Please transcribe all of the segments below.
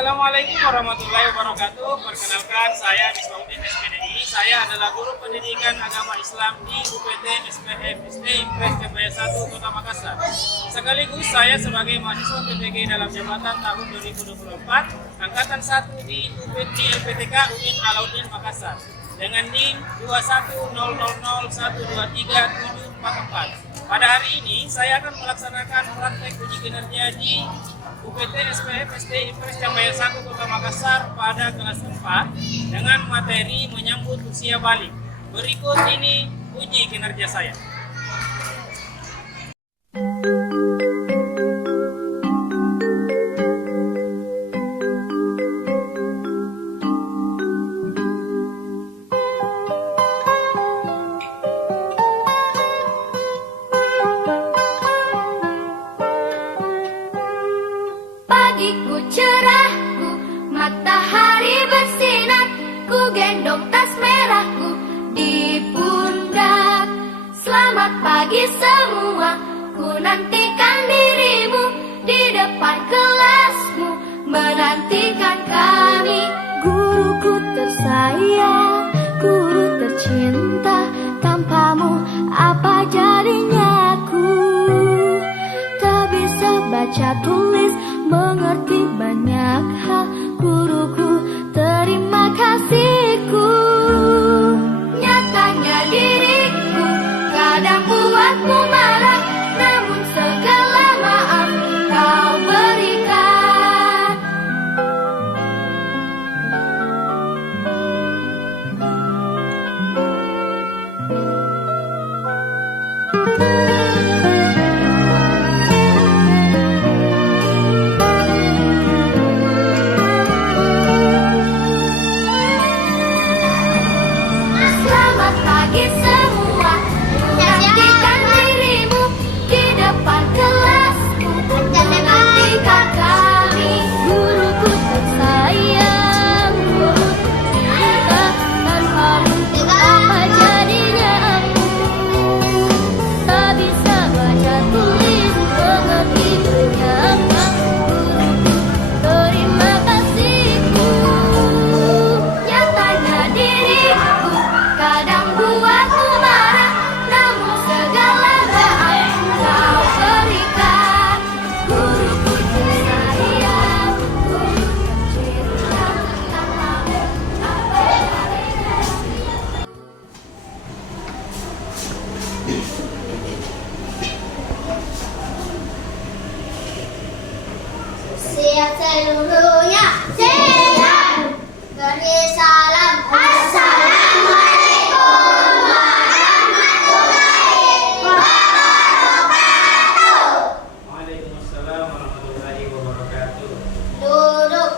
Assalamualaikum warahmatullahi wabarakatuh. Perkenalkan, saya Misbauddin SPDI. Saya adalah guru pendidikan agama Islam di UPT SPF SD Impres Jambaya 1 Kota Makassar. Sekaligus saya sebagai mahasiswa PTG dalam jabatan tahun 2024 Angkatan 1 di UPT LPTK UIN Alauddin Makassar dengan NIM 210012374. Pada hari ini saya akan melaksanakan praktek uji kinerja di UPT SPF SD Impres Jambaya 1 Kota Makassar pada kelas 4 dengan materi menyambut usia balik. Berikut ini uji kinerja saya. Pagiku cerahku, matahari bersinar, ku gendong tas merahku di pundak. Selamat pagi semua, ku nantikan dirimu di depan kelasmu, menantikan kami. Guruku tersayang, guru tercinta, tanpamu apa jadinya aku? Tak bisa baca tulis, mengerti banyak hal, guruku, terima kasihku. Nyatanya diriku kadang buatmu marah, namun segala maaf kau berikan. Selamat pagi semua, ku nantikan dirimu di depan kelasku, menantikan kami. Guruku tersayang, guru tercinta, tanpamu apa jadinya aku? Tak bisa baca tulis, mengerti banyak hal, guruku, terima kasihku. Nyatanya diriku kadang buatmu marah, namun segala maaf kau berikan. Guruku tersayang, guru tercinta, tanpamu apa jadinya? Siap seluruhnya, siap. Beri salam. Assalamualaikum warahmatullahi wabarakatuh. Waalaikumsalam warahmatullahi wabarakatuh. Duduk,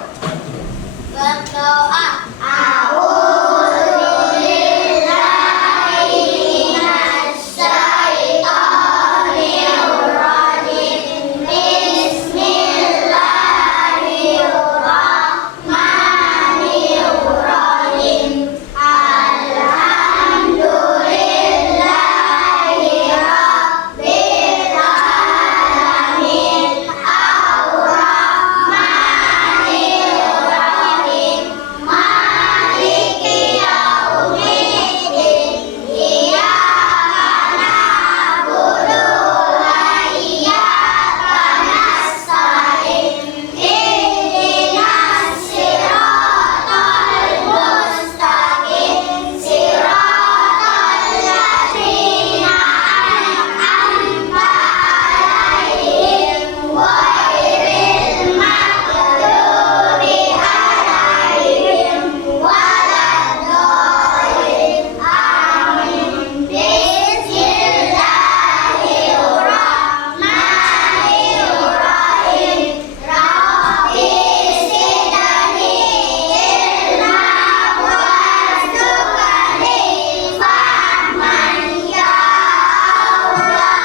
berdoa. A'udzubillahi minasyaitonirrajim. Bismillahirrahmanirrahim. Alhamdulillahi rabbil alamin. Ar-Rahmanirrahim. Maliki yaumiddin. Iyyaka na'budu wa iyyaka nasta'in. Ihdinas siratal mustaqim. Siratal ladzina an'amta 'alaihim ghairil maghdubi 'alaihim waladdallin. Amin. Bismillahirrahmanirrahim. Rabbi zidni ilma warzuqni fahman. Ya Allah,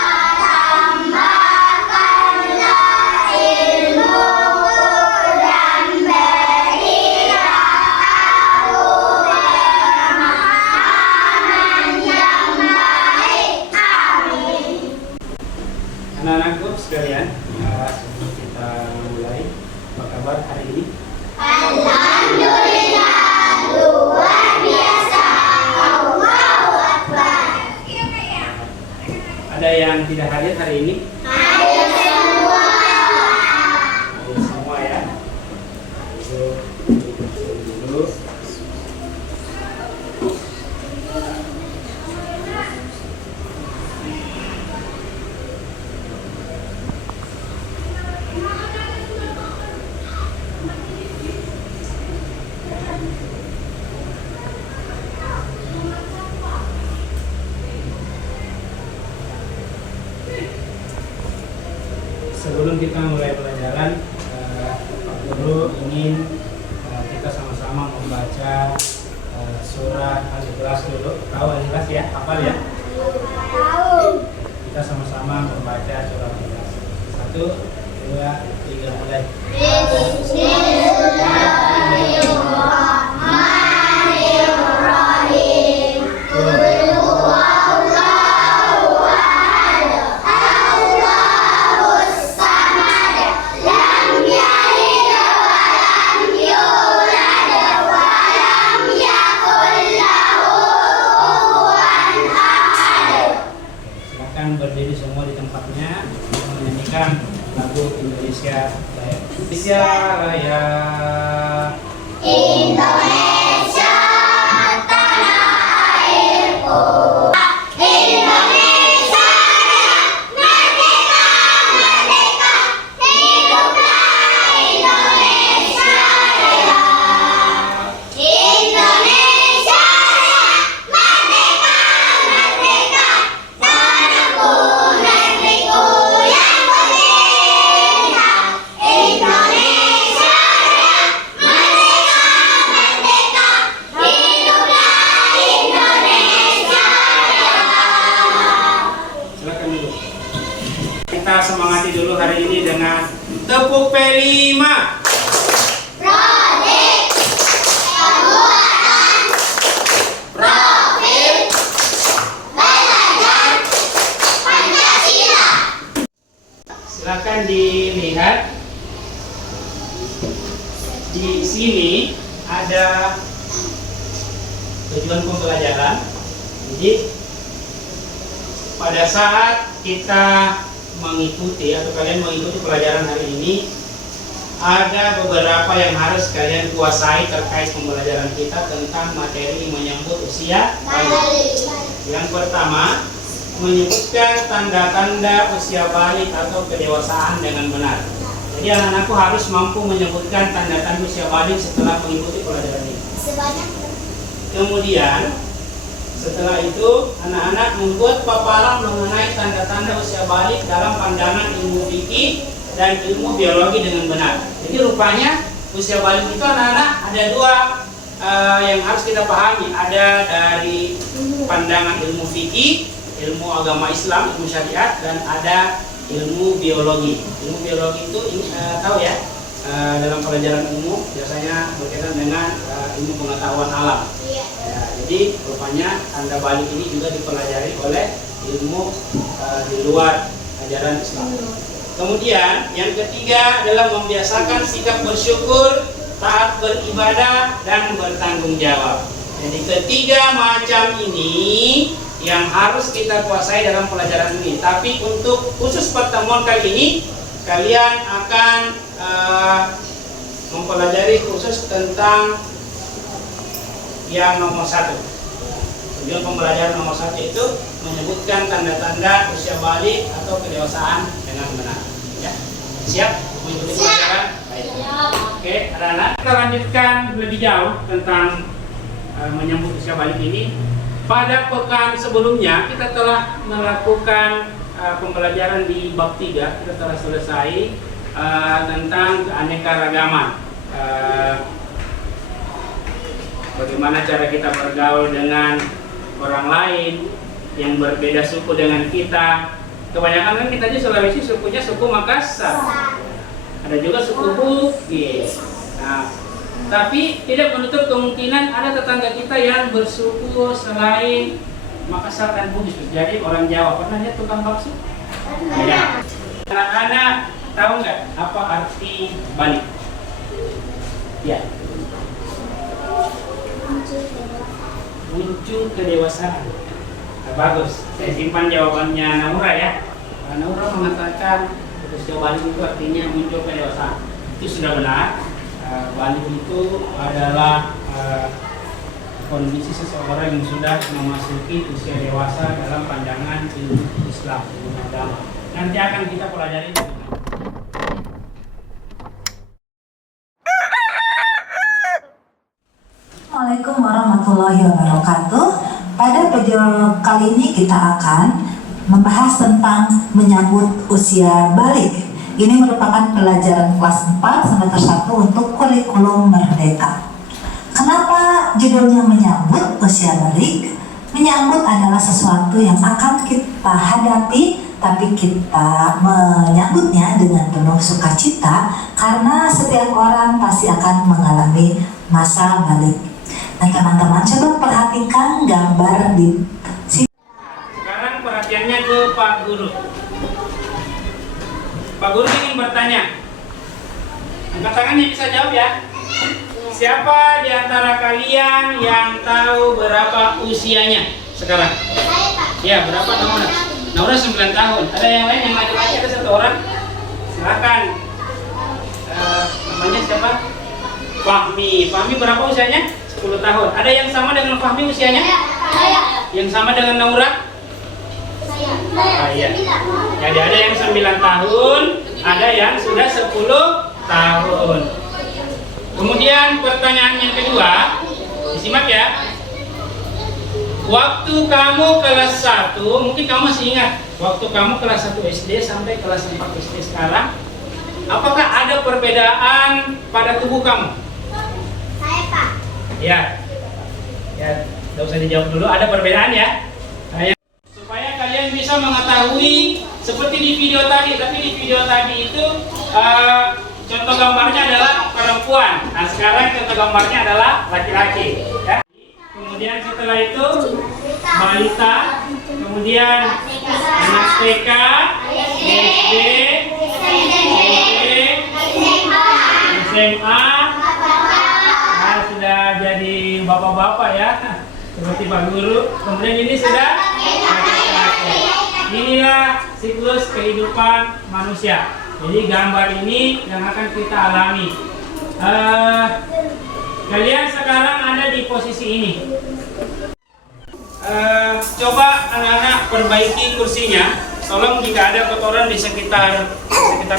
tambahkanlah ilmuku dan berilah aku pemahaman yang baik. Amin. Anak-anakku sekalian, sebelum kita mulai, apa kabar hari ini? yang tidak hadir hari ini? Hadir semua. Hadir semua ya. Dulu. Sebelum kita mulai pelajaran, Pak Guru ingin kita sama-sama membaca surah Al-Ikhlas dulu. Tahu Al-Ikhlas ya? Hafal ya? Tahu. Kita sama-sama membaca surah Al-Ikhlas. 1, 2, 3, mulai. Bismillahirrahmanirrahim. Qul huwallahu ahad. Allahus samad. Lam yalid wa lam yulad wa lam yakul lahu kufuwan ahad. Silakan berdiri semua di tempatnya menyanyikan lagu Indonesia Raya. Indonesia Raya. Indonesia tanah airku. Indonesia Raya, merdeka, merdeka, hiduplah Indonesia Raya. Indonesia Raya, merdeka, merdeka, tanahku negeriku yang merdeka. Indonesia Raya, merdeka, merdeka, hiduplah Indonesia Raya. Silakan dulu. Kita semangati dulu hari ini dengan tepuk P5. Prodik, kekuatan, profil, belajar, Pancasila. Silakan dilihat. Di sini ada tujuan pembelajaran. Jadi pada saat kita mengikuti atau kalian mengikuti pelajaran hari ini, ada beberapa yang harus kalian kuasai terkait pembelajaran kita tentang materi menyambut usia balik. Yang pertama, menyebutkan tanda-tanda usia balik atau kedewasaan dengan benar. Jadi anak-anakku harus mampu menyebutkan tanda-tanda usia balik setelah mengikuti pelajaran ini. Sebanyak Kemudian setelah itu anak-anak membuat paparan mengenai tanda-tanda usia balik dalam pandangan ilmu fikih dan ilmu biologi dengan benar. Jadi rupanya usia balik itu anak-anak ada dua yang harus kita pahami. Ada dari pandangan ilmu fikih, ilmu agama Islam, ilmu syariat, dan ada ilmu biologi. Ilmu biologi itu tahu ya, dalam pelajaran ilmu biasanya berkaitan dengan ilmu pengetahuan alam. Ya, jadi rupanya tanda balik ini juga dipelajari oleh ilmu di luar ajaran Islam. Kemudian yang ketiga adalah membiasakan sikap bersyukur, taat beribadah, dan bertanggung jawab. Jadi ketiga macam ini yang harus kita kuasai dalam pelajaran ini. Tapi untuk khusus pertemuan kali ini, kalian akan mempelajari khusus tentang yang nomor 1. Tujuan pembelajaran nomor 1 itu menyebutkan tanda-tanda usia balik atau kedewasaan dengan benar. Ya, siap mengikuti pelajaran? Baik. Oke, anak-anak, kita lanjutkan lebih jauh tentang menyambut usia balik ini. Pada pekan sebelumnya kita telah melakukan pembelajaran di bab 3. Kita telah selesai tentang keanekaragaman. Bagaimana cara kita bergaul dengan orang lain yang berbeda suku dengan kita. Kebanyakan kan kita di Sulawesi sukunya suku Makassar. Ada juga suku Bugis. Nah, tapi tidak menutup kemungkinan ada tetangga kita yang bersuku selain Makassar dan Bugis. Jadi orang Jawa. Pernah lihat tukang bakso? Ya. Anak-anak tahu nggak apa arti balik? Ya. Muncul kedewasaan. Nah, bagus. Saya simpan jawabannya Namura ya. Naura mengatakan usia balik itu artinya muncul kedewasaan. Itu sudah benar. Balik itu adalah kondisi seseorang yang sudah memasuki usia dewasa dalam pandangan ilmu Islam, ilmu agama. Nanti akan kita pelajari. Assalamualaikum warahmatullahi wabarakatuh. Pada video kali ini kita akan membahas tentang menyambut usia balik. Ini merupakan pelajaran kelas 4 semester 1 untuk kurikulum merdeka. Kenapa judulnya menyambut usia balik? Menyambut adalah sesuatu yang akan kita hadapi, tapi kita menyambutnya dengan penuh sukacita karena setiap orang pasti akan mengalami masa balik. Nah teman-teman, coba perhatikan gambar di sini. Sekarang perhatiannya ke Pak Guru. Pak Guru ingin bertanya. Angkat tangannya bisa jawab ya. Siapa di antara kalian yang tahu berapa usianya sekarang? Saya, Pak. Ya, berapa Naura? Naura 9 tahun. Ada yang lain yang laki-laki, ada satu orang? Silakan. Namanya siapa? Fahmi. Fahmi berapa usianya? 10 tahun. Ada yang sama dengan Fahmi usianya? Saya. Yang sama dengan Naura? Saya. Iya. Jadi ada yang 9 tahun, ada yang sudah 10 tahun. Kemudian pertanyaan yang kedua, disimak ya. Waktu kamu kelas 1, mungkin kamu masih ingat, waktu kamu kelas 1 SD sampai kelas 4 SD sekarang, apakah ada perbedaan pada tubuh kamu? Saya, Pak. Ya, tidak usah dijawab dulu, ada perbedaan ya. Supaya kalian bisa mengetahui seperti di video tadi, tapi di video tadi itu contoh gambarnya adalah perempuan. Nah sekarang contoh gambarnya adalah laki-laki. Ya. Kemudian setelah itu balita, kemudian anak TK, SD, SMA. Nah, sudah jadi bapak-bapak ya, seperti Pak Guru. Kemudian ini sudah laki-laki. Inilah siklus kehidupan manusia. Jadi gambar ini yang akan kita alami. Kalian sekarang ada di posisi ini. Coba anak-anak perbaiki kursinya. Tolong jika ada kotoran di sekitar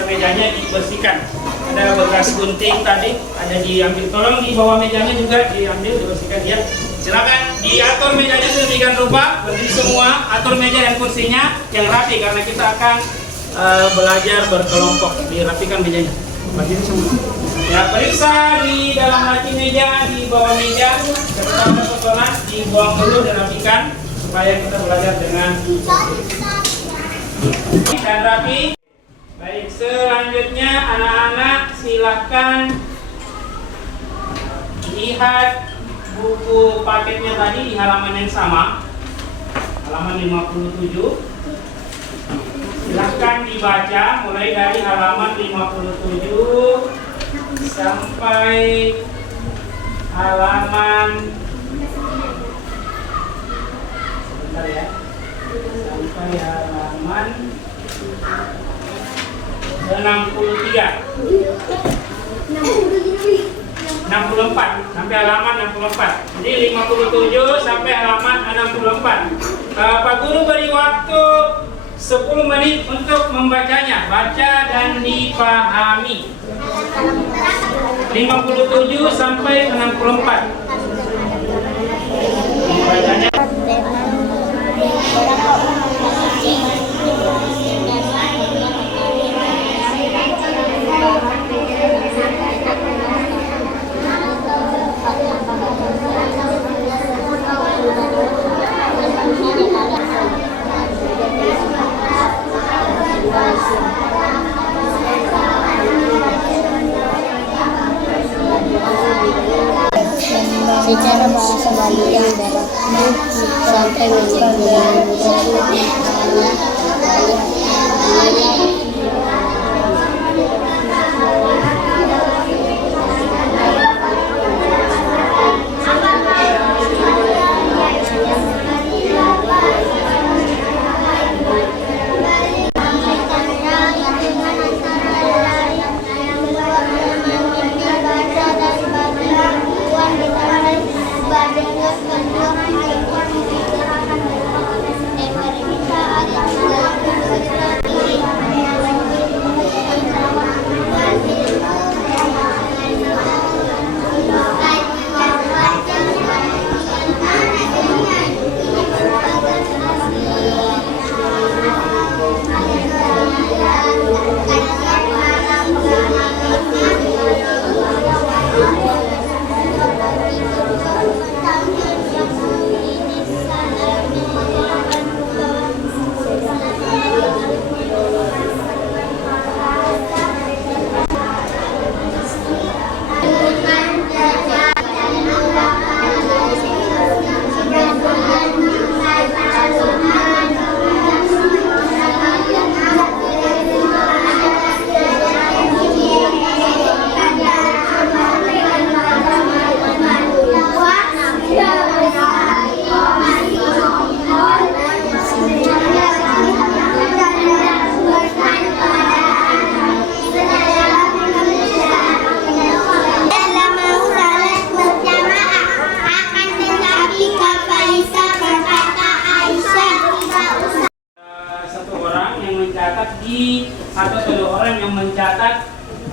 mejanya dibersihkan. Ada bekas gunting tadi, ada diambil. Tolong di bawah mejanya juga diambil, dibersihkan ya. Silakan diatur mejanya sedemikian rupa, berdiri semua, atur meja dan kursinya yang rapi karena kita akan belajar berkelompok. Dirapikan mejanya, berdiri semua. Ya, periksa di dalam laci meja, di bawah meja, serta kotoran dibuang dulu dan rapikan supaya kita belajar dengan dan rapi. Baik, selanjutnya anak-anak silahkan lihat buku paketnya tadi di halaman yang sama, halaman 57. Silahkan dibaca mulai dari halaman 57 sampai halaman sebentar ya, sampai halaman 63. 64 sampai halaman 64. Jadi 57 sampai halaman 64. Pak Guru beri waktu 10 menit untuk membacanya, baca dan dipahami. 57 sampai 64. Bacanya. Secara bahasa Bali yang dapat sampai menjadi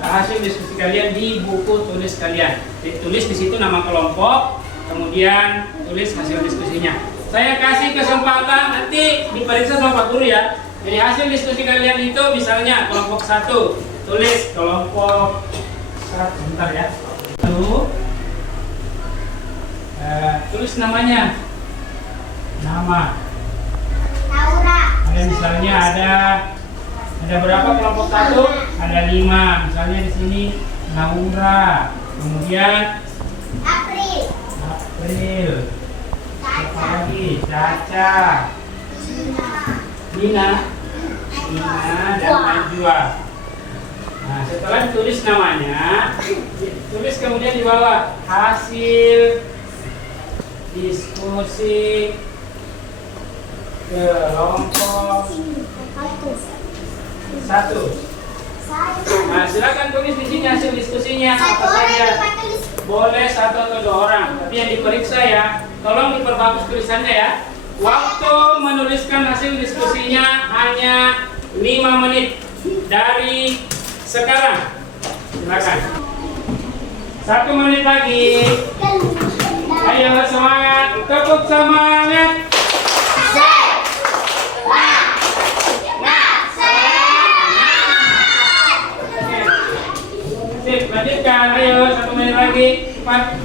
hasil diskusi kalian di buku tulis kalian. Ditulis di situ nama kelompok, kemudian tulis hasil diskusinya. Saya kasih kesempatan nanti diperiksa sama Pak Guru ya. Jadi hasil diskusi kalian itu misalnya kelompok 1 tulis kelompok 1, bentar ya. Lalu tulis namanya, nama. Laura. Ada misalnya ada berapa kelompok 1? Ada 5. Misalnya di sini Laura. Kemudian April. Siapa lagi? Caca. Dina dan Najwa. Nah, setelah ditulis namanya, tulis kemudian di bawah hasil diskusi kelompok 1. Nah, silakan tulis di sini hasil diskusinya apa saja. Boleh 1 atau 2 orang, tapi yang diperiksa ya, tolong diperbagus tulisannya ya. Waktu menuliskan hasil diskusinya hanya 5 menit dari sekarang. Silakan. 1 menit lagi. Ayo semangat, tepuk semangat. Sip, lanjutkan. Ayo 1 menit lagi. Cepat.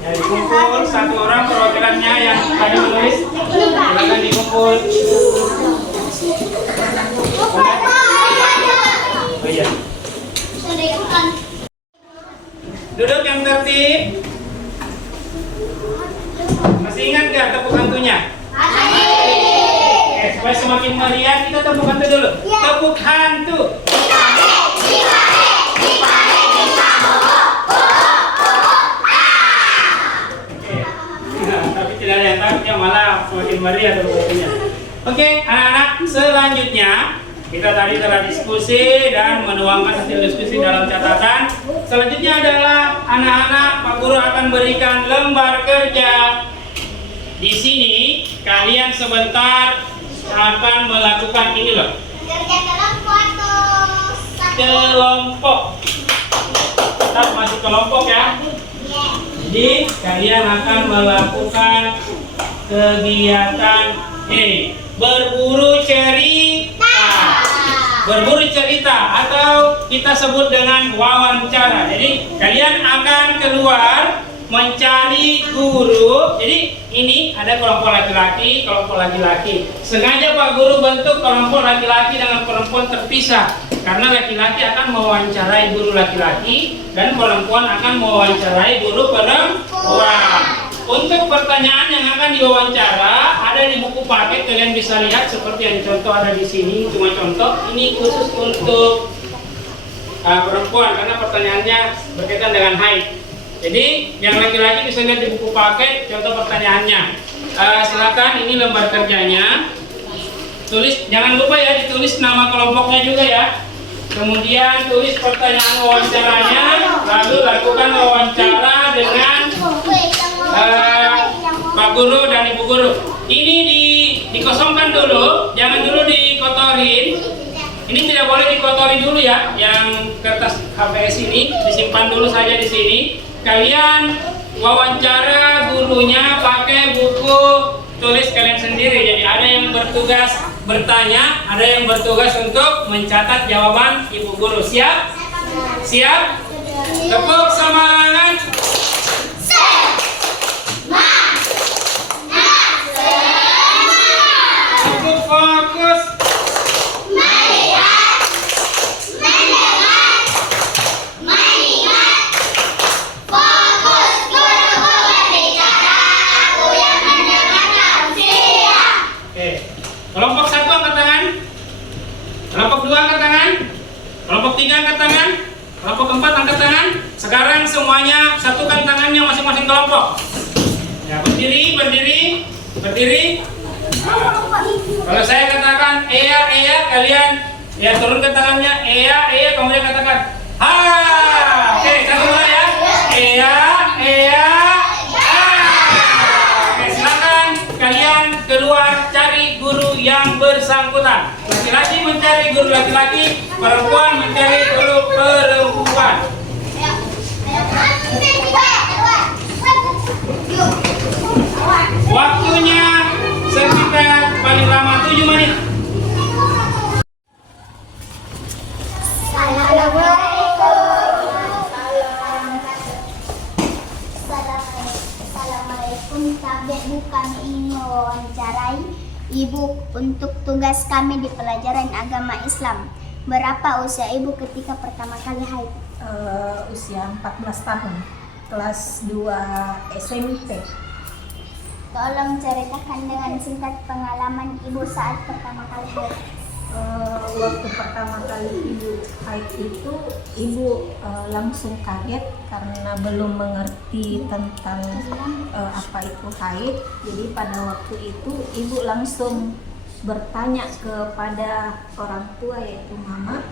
Ya, dikumpul 1 orang perwakilannya yang tadi menulis. Silakan dikumpul. Oh iya. Duduk yang tertib. Masih ingat gak tepuk hantunya? Supaya semakin meriah kita tepuk hantu dulu. Tepuk hantu. Tapi tidak ada yang takutnya, malah semakin meriah tepuk hantunya. Oke, anak-anak, selanjutnya kita tadi telah diskusi dan menuangkan hasil diskusi dalam catatan. Selanjutnya adalah anak-anak, Pak Guru akan berikan lembar kerja. Di sini kalian sebentar akan melakukan ini loh. Kerja Kelompok. Tetap masih kelompok ya. Jadi kalian akan melakukan kegiatan berburu cerita. Berburu cerita atau kita sebut dengan wawancara. Jadi kalian akan keluar mencari guru. Jadi ini ada kelompok laki-laki, kelompok laki-laki. Sengaja Pak Guru bentuk kelompok laki-laki dengan perempuan terpisah karena laki-laki akan mewawancarai guru laki-laki dan perempuan akan mewawancarai guru perempuan. Untuk pertanyaan yang akan diwawancara ada di buku paket, kalian bisa lihat seperti yang contoh ada di sini. Cuma contoh, ini khusus untuk perempuan karena pertanyaannya berkaitan dengan haid. Jadi yang laki-laki bisa lihat di buku paket contoh pertanyaannya. Silakan, ini lembar kerjanya. Tulis, jangan lupa ya ditulis nama kelompoknya juga ya. Kemudian tulis pertanyaan wawancaranya, lalu lakukan wawancara dengan Pak Guru dan Ibu Guru. Ini dikosongkan dulu, jangan dulu dikotorin. Ini tidak boleh dikotori dulu ya. Yang kertas HPS ini disimpan dulu saja di sini. Kalian wawancara gurunya pakai buku tulis kalian sendiri. Jadi ada yang bertugas bertanya, ada yang bertugas untuk mencatat jawaban Ibu Guru. Siap? Siap? Tepuk semangat. Cukup fokus. Kelompok 1 angkat tangan. Kelompok 2 angkat tangan. Kelompok 3 angkat tangan. Kelompok keempat angkat tangan. Sekarang semuanya satukan tangannya masing-masing kelompok. Ya, berdiri, berdiri, berdiri. Nah, kalau saya katakan iya, kalian ya turunkan tangannya. Iya, kemudian katakan ha. Oke, satu lagi ya. Iya, ha. Oke, silakan kalian keluar cari guru yang bersangkutan. Laki-laki mencari guru laki-laki, perempuan mencari guru perempuan. Waktunya sekitar paling lama 7 menit. Assalamualaikum. Bu, kami ingin mewawancarai Ibu untuk tugas kami di pelajaran agama Islam. Berapa usia Ibu ketika pertama kali haid? Usia 14 tahun, kelas 2 SMP. Tolong ceritakan dengan singkat pengalaman Ibu saat pertama kali haid. Waktu pertama kali ibu haid itu, ibu langsung kaget karena belum mengerti tentang apa itu haid. Jadi pada waktu itu ibu langsung bertanya kepada orang tua, yaitu mama,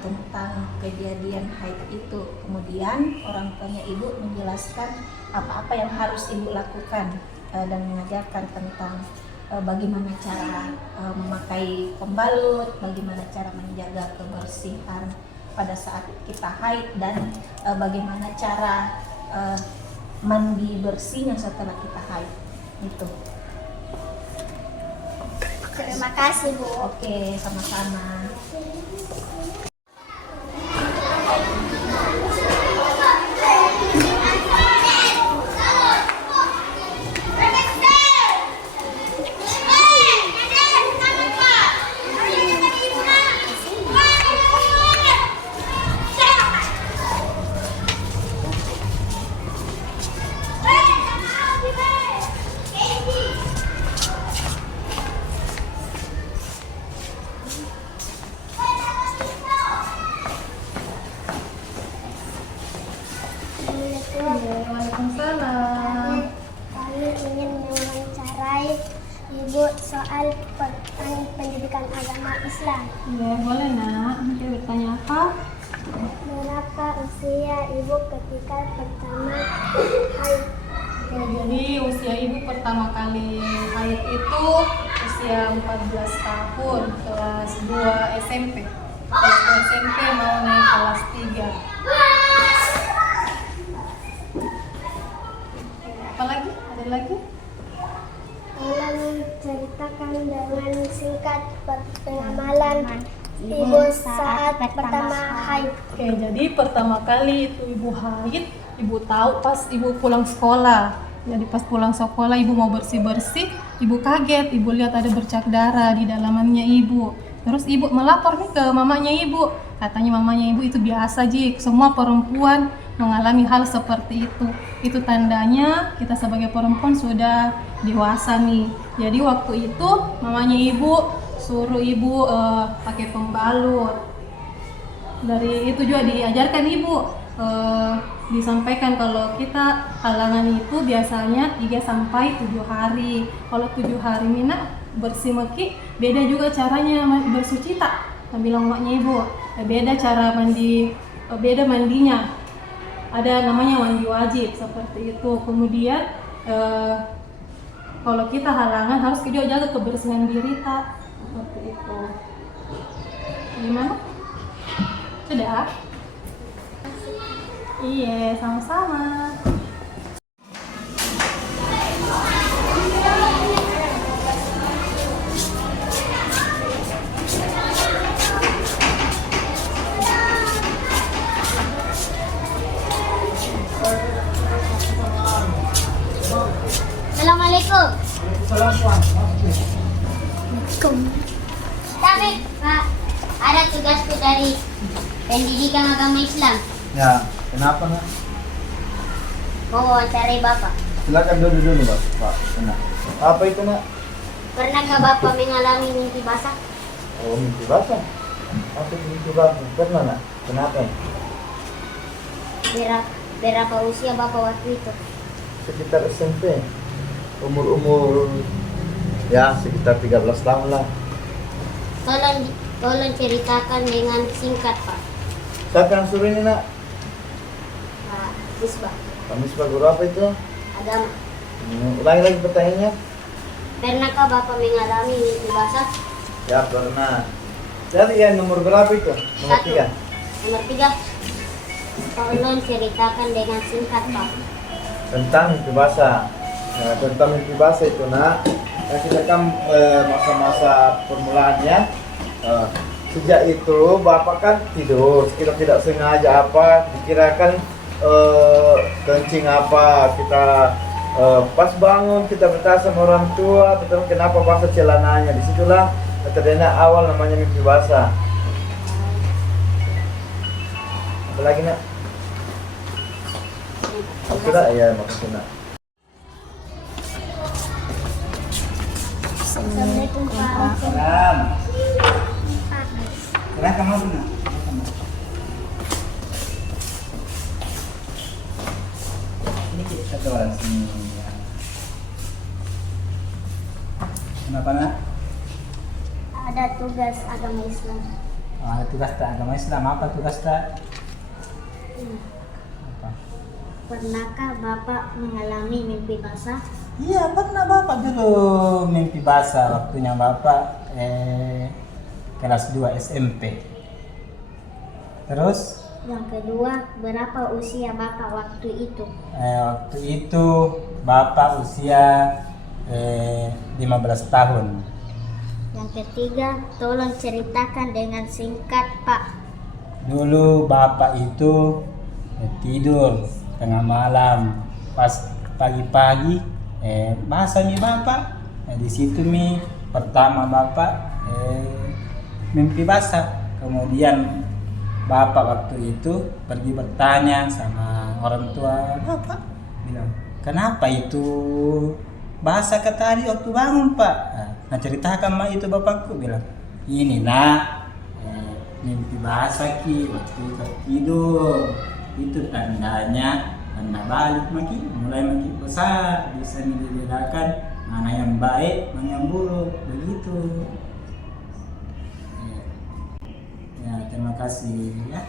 tentang kejadian haid itu. Kemudian orang tuanya ibu menjelaskan apa-apa yang harus ibu lakukan dan mengajarkan tentang bagaimana cara memakai pembalut, bagaimana cara menjaga kebersihan pada saat kita haid, dan bagaimana cara mandi bersihnya setelah kita haid. Itu. Terima kasih, Bu. Oke, sama-sama. Waalaikumsalam. Kami ingin mewawancarai Ibu soal pendidikan agama Islam. Ya, boleh nak. Nanti bertanya apa? Berapa usia Ibu ketika pertama haid? Ya, jadi usia ibu pertama kali haid itu usia 14 tahun, kelas 2 SMP. Kelas 2 SMP mau naik kelas 3. Apa lagi? Ada lagi? Tolong ceritakan dengan singkat pengalaman Ibu saat pertama haid. Oke, jadi pertama kali itu ibu haid, ibu tahu pas ibu pulang sekolah. Jadi pas pulang sekolah ibu mau bersih-bersih, ibu kaget, ibu lihat ada bercak darah di dalamannya ibu. Terus ibu melapor nih ke mamanya ibu. Katanya mamanya ibu itu biasa, Ji, semua perempuan mengalami hal seperti itu. Itu tandanya kita sebagai perempuan sudah dewasa nih. Jadi waktu itu mamanya ibu suruh ibu pakai pembalut. Dari itu juga diajarkan ibu, disampaikan kalau kita halangan itu biasanya 3-7 hari. Kalau 7 hari mina bersih meki, beda juga caranya bersuci tak. Bilang maknya ibu, beda cara mandi, beda mandinya. Ada namanya mandi wajib seperti itu. Kemudian kalau kita halangan harus juga jaga kebersihan diri tak, seperti itu. Gimana? Sudah? Iya, sama-sama. Assalamualaikum. Tapi Pak, ada tugasku dari pendidikan agama Islam. Ya, kenapa nak? Mau wawancarai Bapak. Silakan dulu Pak. Tenang. Apa itu nak? Pernahkah Bapak mengalami mimpi basah? Oh, mimpi basah. Apa itu mimpi basah? Pernah nak? Kenapa? Berapa usia Bapak waktu itu? Sekitar SMP. Umur ya sekitar 13 tahun lah. Tolong ceritakan dengan singkat, Pak. Siapa yang suruh ini, Nak? Pak Misbah, Pak Misbah, guru apa itu? agama. Ulangi lagi pertanyaannya. Pernahkah Bapak mengalami mimpi basah? Ya, pernah. Jadi yang nomor berapa itu? Nomor 3. Nomor 3. Tolong ceritakan dengan singkat, Pak. Tentang mimpi basah. Nah, tentang mimpi basah itu, Nak, yang kita kan masa-masa permulaannya. Sejak itu Bapak kan tidur, kita tidak sengaja apa, dikirakan kencing apa, kita pas bangun kita minta sama orang tua, betul kenapa basah celananya. Disitulah terkena awal namanya mimpi basah. Apa lagi, Nak? Sudah ya, makasih, Nak. Assalamualaikum, Pak. Salam. Kenapa kamu Nak? Ini kita doang sini. Kenapa, Nak? Ada tugas agama Islam. Oh, ada tugas tak agama Islam. Apa tugas tak? Apa? Pernahkah Bapak mengalami mimpi basah? Iya, pernah Bapak dulu mimpi basah waktunya Bapak kelas 2 SMP. Terus Yang kedua, berapa usia Bapak waktu itu? waktu itu Bapak usia 15 tahun. Yang ketiga, tolong ceritakan dengan singkat, Pak. Dulu Bapak itu tidur tengah malam, pas pagi-pagi basah mi Bapak. Di situ mi pertama Bapak mimpi basah. Kemudian Bapak waktu itu pergi bertanya sama orang tua Bapak, bilang, kenapa itu basah ke tadi waktu bangun, Pak? Nah, ceritakan mak itu bapakku, bilang, ini nak mimpi basah ki waktu itu tidur, itu tandanya tanda balik maki, mulai maki besar, bisa dibedakan mana yang baik, mana yang buruk, begitu. Ya, terima kasih ya.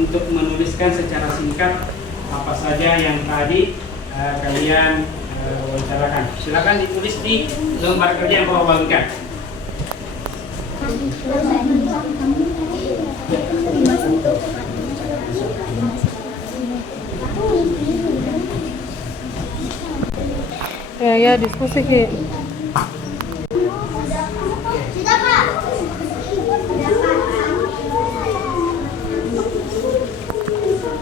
Untuk menuliskan secara singkat apa saja yang tadi kalian wawancarakan. Silakan ditulis di lembar kerja yang Bapak bagikan. Ya, diskusi Ki. Sudah, Pak.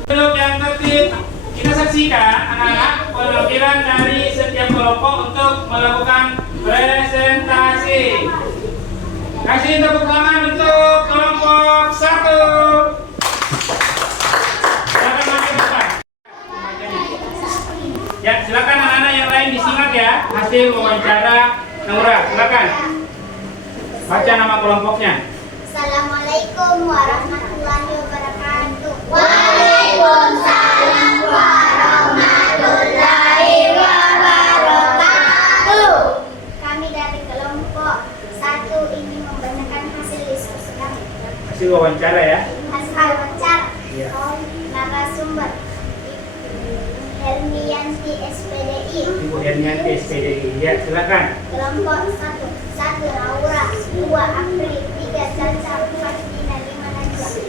Duduk yang tertib. Kita saksikan anak-anak penampilan dari setiap kelompok untuk melakukan presentasi. Kasih tepuk tangan untuk kelompok 1. Silakan maju depan. Ya, silakan anak-anak yang lain disimak ya hasil wawancara Naura. Silakan. Baca nama kelompoknya. Assalamualaikum warahmatullahi wabarakatuh. Waalaikumsalam warahmatullahi wabarakatuh. Kami dari kelompok 1 ingin membacakan hasil diskusi kami. Hasil wawancara ya. Hasil wawancara. Iya. Narasumber Hermianti SPDI. Ibu Hermianti SPDI. Ya, silakan. Kelompok 1 Naura, 2 April, 3 Caca, 4 Dina, 5 Najwa. 1.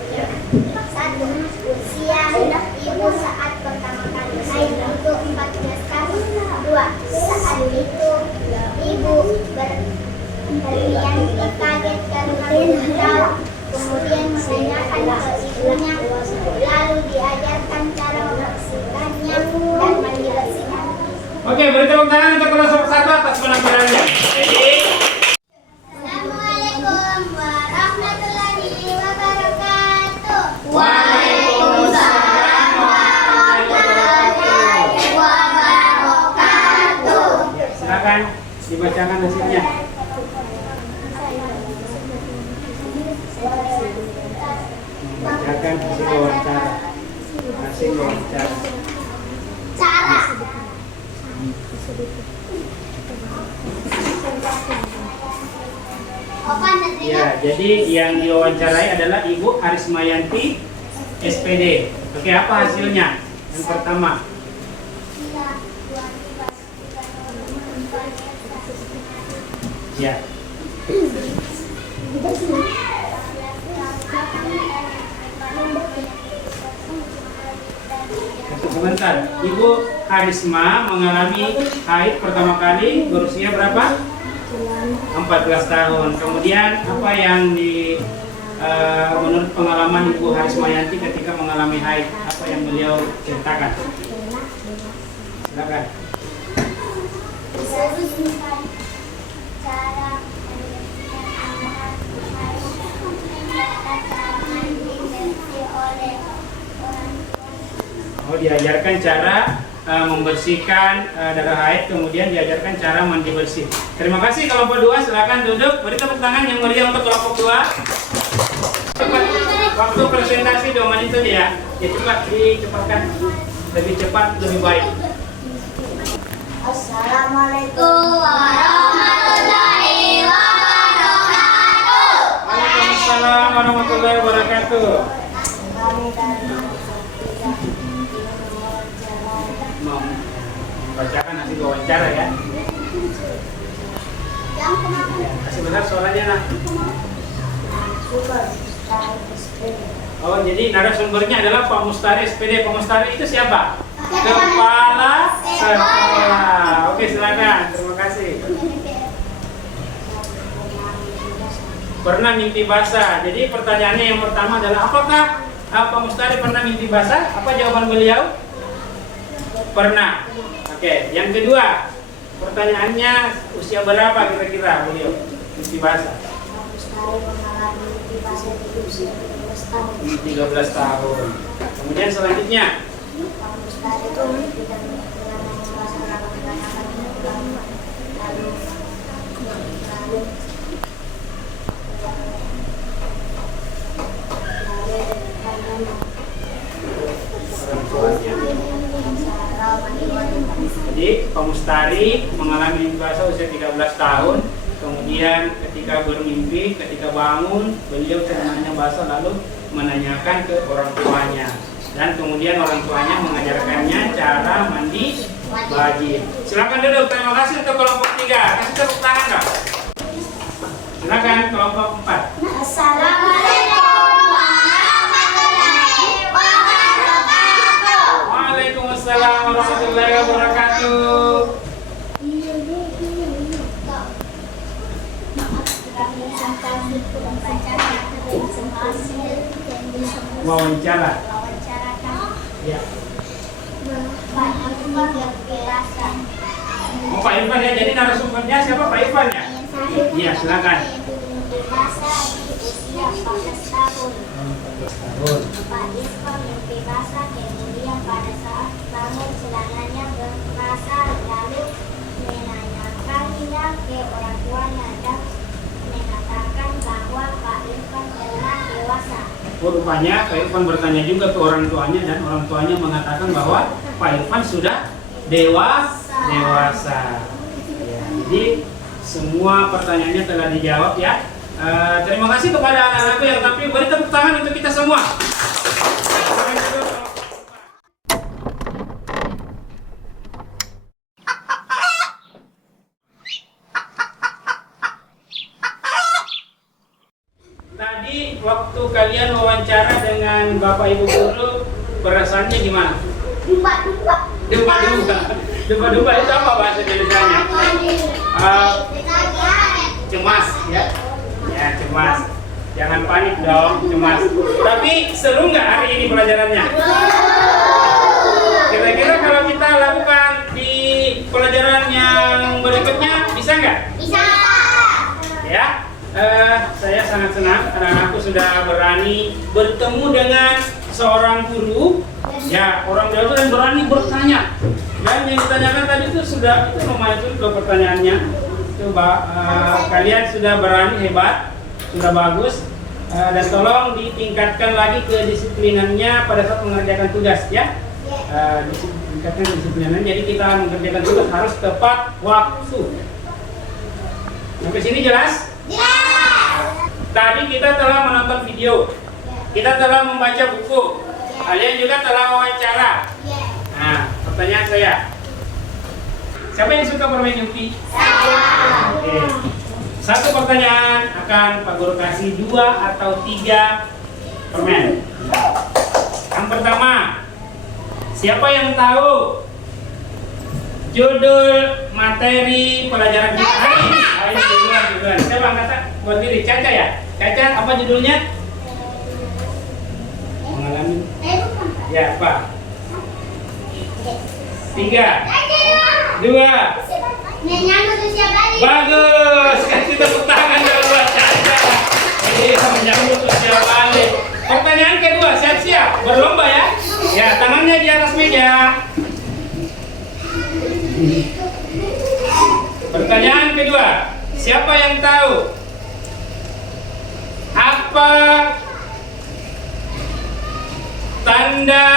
Usia ibu saat pertama kali haid itu 14 tahun. 2. Saat itu ibu Hermianti kaget karena tidak tahu. Kemudian menanyakan ke ibunya, lalu diajarkan cara membersihkannya dan mandi bersihkan. Oke, beri tepuk tangan untuk kelompok 1 atas penampilannya. Jadi, Assalamualaikum warahmatullahi wabarakatuh. Waalaikumsalam Dibacakan hasilnya. Bacakan hasil wawancara. Hasil wawancara. Cara. Opan dan Ya, jadi yang diwawancarai adalah Ibu Arismayanti SPD. Oke, apa hasilnya? Yang pertama. Ya. Sebentar, Ibu Arisma mengalami haid pertama kali berusia berapa? 14 tahun. Kemudian apa yang menurut pengalaman Ibu Arismayanti ketika mengalami haid, apa yang beliau ceritakan? Silakan. Cara oleh orang Oh, diajarkan cara membersihkan darah haid, kemudian diajarkan cara mandi bersih. Terima kasih kelompok 2, silakan duduk. Beri tepuk tangan yang meriah untuk kelompok 2. Cepat, waktu presentasi 2 menit saja ya. Ya cepat, dicepatkan. Lebih cepat, lebih baik. Assalamualaikum warahmatullahi wabarakatuh. Waalaikumsalam warahmatullahi wabarakatuh. Kami dari Mau bacakan hasil wawancara ya. yang kenapa? Kasih besar suaranya nah. Super SPD. Oh, jadi narasumbernya adalah Pak Mustari SPD. Pak Mustari itu siapa? Kepala sekolah. Oke, silakan. Terima kasih. Pernah mimpi basah. Jadi pertanyaannya yang pertama adalah apakah Pak Mustari pernah mimpi basah? Apa jawaban beliau? Pernah. Oke, yang kedua, pertanyaannya usia berapa kira-kira beliau mimpi basah? Mustari mengalami mimpi basah di usia 13 tahun. 13 tahun. Kemudian selanjutnya, Pak Mustari itu tidak mengalami masalah menggunakan lalu jadi Pak Mustari mengalami mimpi basah usia 13 tahun. Kemudian ketika bermimpi, ketika bangun, beliau ternyata basah lalu menanyakan ke orang tuanya. Dan kemudian orang tuanya mengajarkannya cara mandi wajib. Silakan duduk. Terima kasih untuk kelompok 3. Kasih tepuk tangan dong. Silakan kelompok 4. Assalamualaikum warahmatullahi wabarakatuh. Waalaikumsalam warahmatullahi wabarakatuh. Wawancara. Ya. Oh, Pak Irfan ya. Jadi narasumbernya siapa? Pak Irfan ya? Iya, silakan. Pak Irfan mimpi basah, kemudian pada saat bangun celananya berasa lalu menanyakannya ke orang tuanya dan mengatakan bahwa Pak Irfan telah dewasa. Oh, rupanya Pak Irfan bertanya juga ke orang tuanya dan orang tuanya mengatakan bahwa Pak Irfan sudah dewasa. Ya, jadi semua pertanyaannya telah dijawab ya. Terima kasih kepada anak-anakku yang tampil. Beri tepuk tangan untuk kita semua. Tadi waktu kalian wawancara dengan Bapak Ibu guru, perasaannya gimana? Dumba itu apa bahasa Indonesianya? Cemas ya. Ya, cemas. Jangan panik dong, cemas. Tapi seru nggak hari ini pelajarannya? Kira-kira kalau kita lakukan di pelajaran yang berikutnya bisa nggak? Bisa. Ya, saya sangat senang karena aku sudah berani bertemu dengan seorang guru. Ya, orang Jawa dan berani bertanya. Dan yang ditanyakan tadi itu sudah lumayan juga pertanyaannya. Itu kalian sudah berani, hebat, sudah bagus. Dan tolong ditingkatkan lagi kedisiplinannya pada saat mengerjakan tugas ya. Tingkatkan kedisiplinan. Jadi kita mengerjakan tugas harus tepat waktu. Sampai sini jelas? Tadi kita telah menonton video, kita telah membaca buku, kalian juga telah wawancara. Nah, pertanyaan saya, siapa yang suka bermain Yupi? Oke. Satu pertanyaan akan Pak Guru kasih 2 atau 3 permen. Yang pertama, siapa yang tahu judul materi pelajaran kita hari ini? Ini judul. Saya bang kata buat diri Caca ya. Caca, apa judulnya? Mengalami. Ya, Pak. 3, 2. Bagus. Kasih tepuk tangan dulu buat Caca. Ini menyambut usia balik. Pertanyaan kedua, siap-siap berlomba ya. Ya, tangannya di atas meja. Pertanyaan kedua, siapa yang tahu apa tanda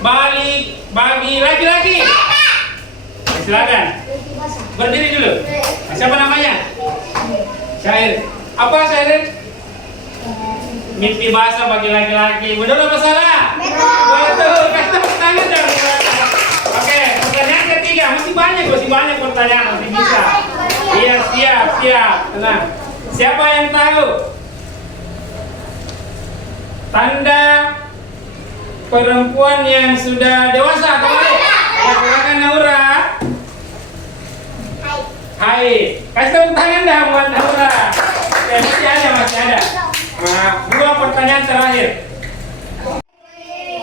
balik bagi laki-laki? Silakan. Berdiri dulu. Siapa namanya? Syair. Apa Syair? Mimpi basah bagi laki-laki. Betul apa salah? Betul. Kasih tepuk tangan dong. Oke, pertanyaan ketiga. Masih banyak pertanyaan, masih bisa. Iya, siap. Tenang. Siapa yang tahu tanda perempuan yang sudah dewasa? Silakan Naura. Hai. Kasih tepuk tangan dah buat Naura. Oke, masih ada. Nah, 2 pertanyaan terakhir.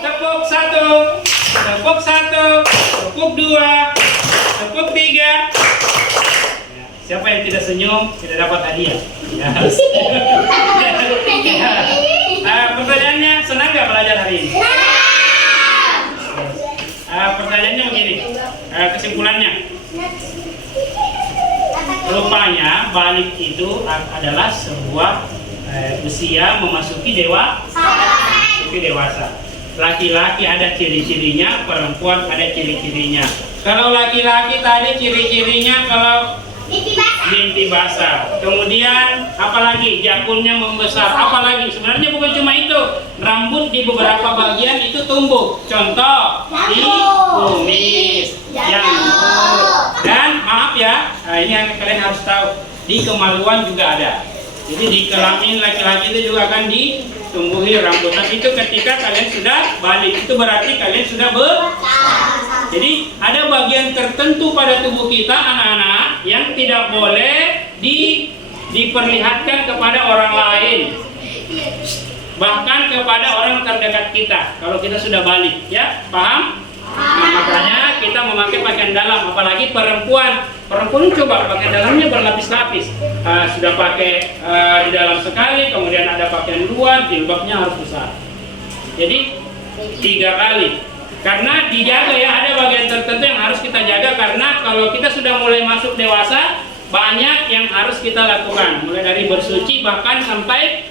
Tepuk 1, tepuk 2, tepuk 3. Siapa yang tidak senyum tidak dapat hadiah. Ya. Pertanyaannya, senang nggak belajar hari ini? Pertanyaannya begini, kesimpulannya. Rupanya balik itu adalah sebuah usia memasuki dewasa. Laki-laki ada ciri-cirinya, perempuan ada ciri-cirinya. Kalau laki-laki tadi ciri-cirinya kalau mimpi basah. Kemudian apalagi jakulnya membesar. Apalagi sebenarnya bukan cuma itu. Rambut di beberapa bagian itu tumbuh. Contoh di kumis, janggut. Dan maaf ya, ini yang kalian harus tahu. Di kemaluan juga ada. Jadi di kelamin laki-laki itu juga akan ditumbuhi rambut. Tapi itu ketika kalian sudah balik, itu berarti kalian sudah Jadi ada bagian tertentu pada tubuh kita anak-anak yang tidak boleh diperlihatkan kepada orang lain, bahkan kepada orang terdekat kita. Kalau kita sudah balik, ya paham? Nah, makanya kita memakai pakaian dalam, apalagi perempuan. Perempuan coba pakaian dalamnya berlapis-lapis. Sudah pakai di dalam sekali, kemudian ada pakaian luar, jilbabnya harus besar. Jadi 3 kali. Karena dijaga ya, ada bagian tertentu yang harus kita jaga, karena kalau kita sudah mulai masuk dewasa, banyak yang harus kita lakukan, mulai dari bersuci bahkan sampai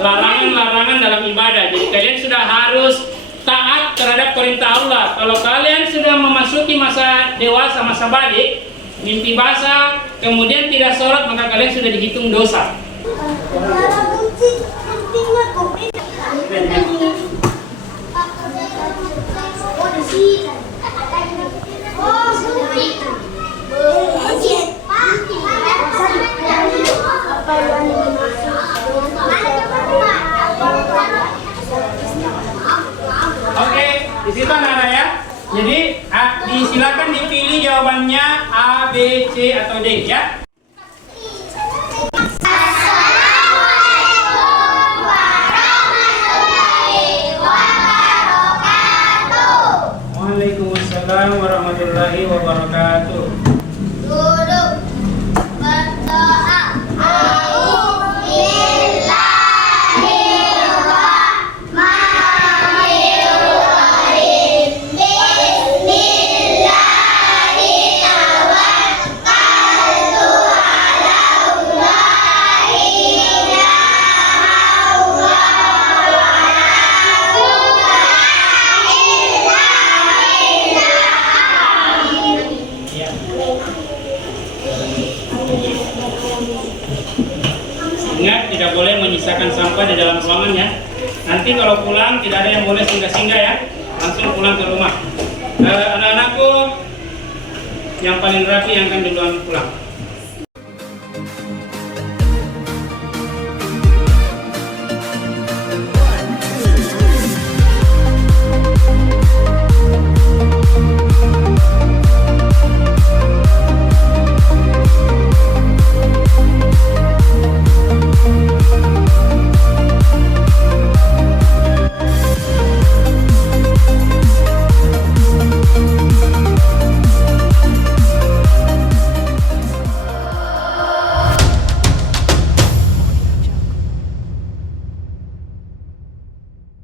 larangan-larangan dalam ibadah. Jadi kalian sudah harus taat terhadap perintah Allah. Kalau kalian sudah memasuki masa dewasa, masa balik, mimpi basah, kemudian tidak sholat, maka kalian sudah dihitung dosa. Oke, di situ anak-anak ya. Jadi silakan dipilih jawabannya A, B, C atau D ya. Waalaikumsalam warahmatullahi wabarakatuh. Duduk, berdoa. Bismillahirrahmanirrahim. Nanti kalau pulang tidak ada yang boleh singgah-singgah ya, langsung pulang ke rumah. Anak-anakku yang paling rapi yang akan duluan pulang.